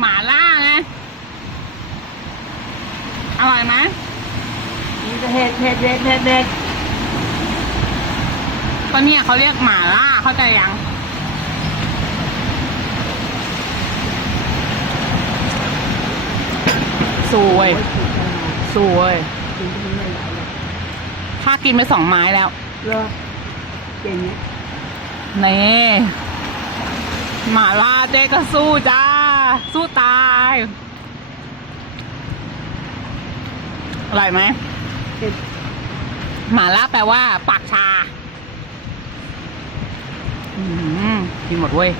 หมาล่าไง อร่อยไหมนี่จะเห็ดเห็ดเห็ดเห็ดเห็ดก็เนี่ยเขาเรียกหมาล่าเข้าใจยัง สวย สวยกินที่ไม่ไหวแล้วข้ากินไปสองไม้แล้วเลิกเก่งเนี่ยนี่หมาล่าเจ๊ก็สู้จ้า สู้ตายอร่อยไหมหมาล่าแปลว่า ปากชาอืมกินหมดเว้ย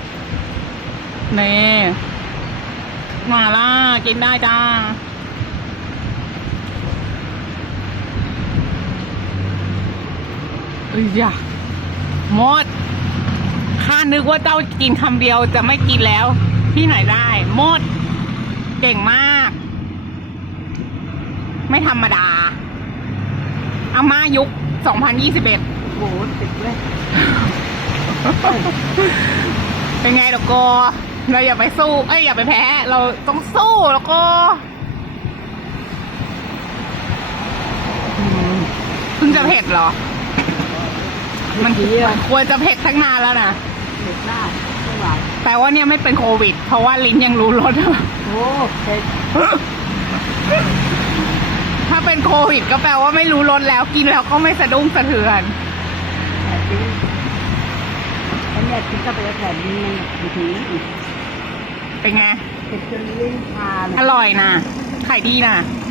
นี่หมาล่ากินได้จ้าอ้ยอย่าหมดข้านึกว่าเจ้ากินคำเดียวจะไม่กินแล้ว ที่ไหนได้หมด เก่งมาก ไม่ธรรมดาอาม่ายุค 2021โอ้โหติดเลย เป็นไงดอกโก เราอย่าไปสู้ เอ้ยอย่าไปแพ้ เราต้องสู้ดอกโกอืมเพิ่งจะเผ็ดเหรอ มันเดียวควรจะเผ็ดทั้งนานแล้วนะเห็ดหน้าไม่ไหวแต่ว่าเนี่ยไม่เป็นโควิด เพราะว่าลิ้นยังรู้รส โอ้เห็ดถ้าเป็นโควิด ก็แปลว่าไม่รู้รสแล้วกินแล้วก็ไม่สะดุ้งสะเทือนแผลดิ้นอันเนี้ยกินเข้าไปแล้วแผลดิ้นมันอีกทีอีกเป็นไงเห็ดจนลิ้นชาอร่อยนะขายดีนะอ